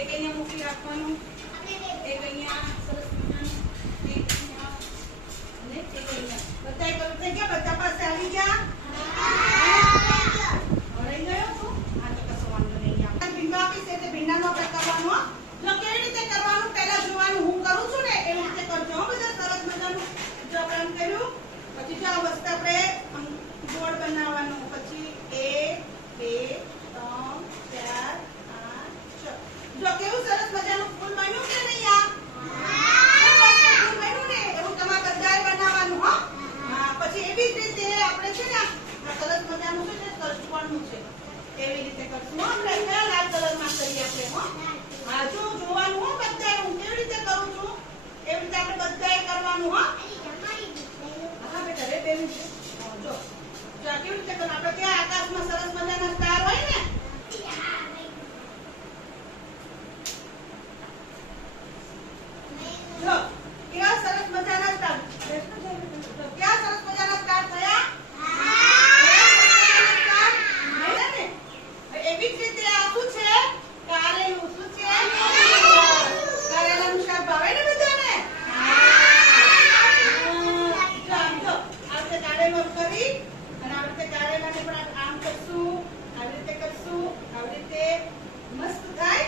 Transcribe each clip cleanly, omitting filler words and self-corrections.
એક અહીંયા મૂકી રાખવાનું, એક અહીંયા સરસ મજાનું, એક અહીંયા અને એક અહીંયા. બધાય કરું થઈ ગયા? બધા પાસે આવી ગયા? વળી ગયો તું? હા તો કશો વાંધો નહીં. આપણે ભીંડો આપીશ એટલે ભીંડાનો આપણે કરવાનો. જો કેવી રીતે કરવાનું પહેલા જોવાનું, હું કરું છું ને એવી રીતે કરજો હો બધા. સરસ મજાનું જો આપણે આમ કર્યું, પછી જો આ વસ્તુ આપણે ગોળ બનાવવાનું, પછી 1 2 3 4 5 6. જો કેવું સરસ મજાનું ફૂલ બન્યું કે નહીં? ફૂલ બન્યું ને એવું તમારે બધાએ બનાવવાનું હો. હા, પછી એવી જ રીતે આપણે છે ને આ સરસ મજાનું છે ને કરચવાનું છે, એવી રીતે કરશું હો. આપણે કયા લાલ કલરમાં કરીએ આપણે હો. હા, જો જોવાનું હો બધાએ, હું કેવી રીતે કરું છું એવી રીતે આપણે બધાએ કરવાનું હો. હા બેટા, રે બેનું છે. જો જો કેવી રીતે કરવાનું. આપણે ત્યાં આકાશમાં સરસ મજાના સ્ટાર હોય ને, જો કેવા સરસ મજાના સ્ટાર, કેવા સરસ મજાના સ્ટાર થયા. એવી જ રીતે આ શું છે? કારેલું. શું છે? કારેલાનું શાક ભાવે ને બધાને? જો આપણે કારેલો કરી અને આ રીતે કારેલાને પણ આમ કરશું, આવી રીતે કરશું, આવી રીતે મસ્ત થાય.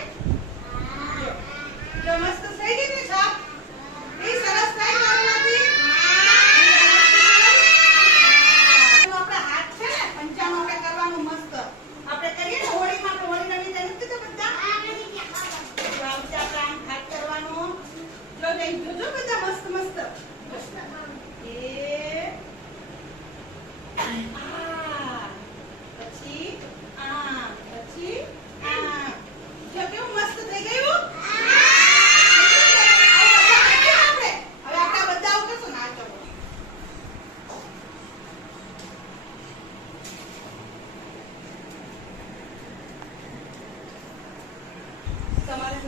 જો મસ્ત થઈ ગઈ ને છાપ, એ સરસ થાય કારેલાથી. આપણા હાથ છે ને પંજામાં આપણે કરવાનું મસ્ત. આપણે કરીએ ને હોળીમાં, આપણે હોળીના રીતે નથી કીધું બધા? તો આ રીતે આપણે આમ હાથ કરવાનું. જો જોજો બધા મસ્ત મસ્ત. એ પછી આ, પછી આ. જો કેવું મસ્ત થઈ ગયું. હવે આપણે બધા આવું કરશું ને. આ ચલો તમારે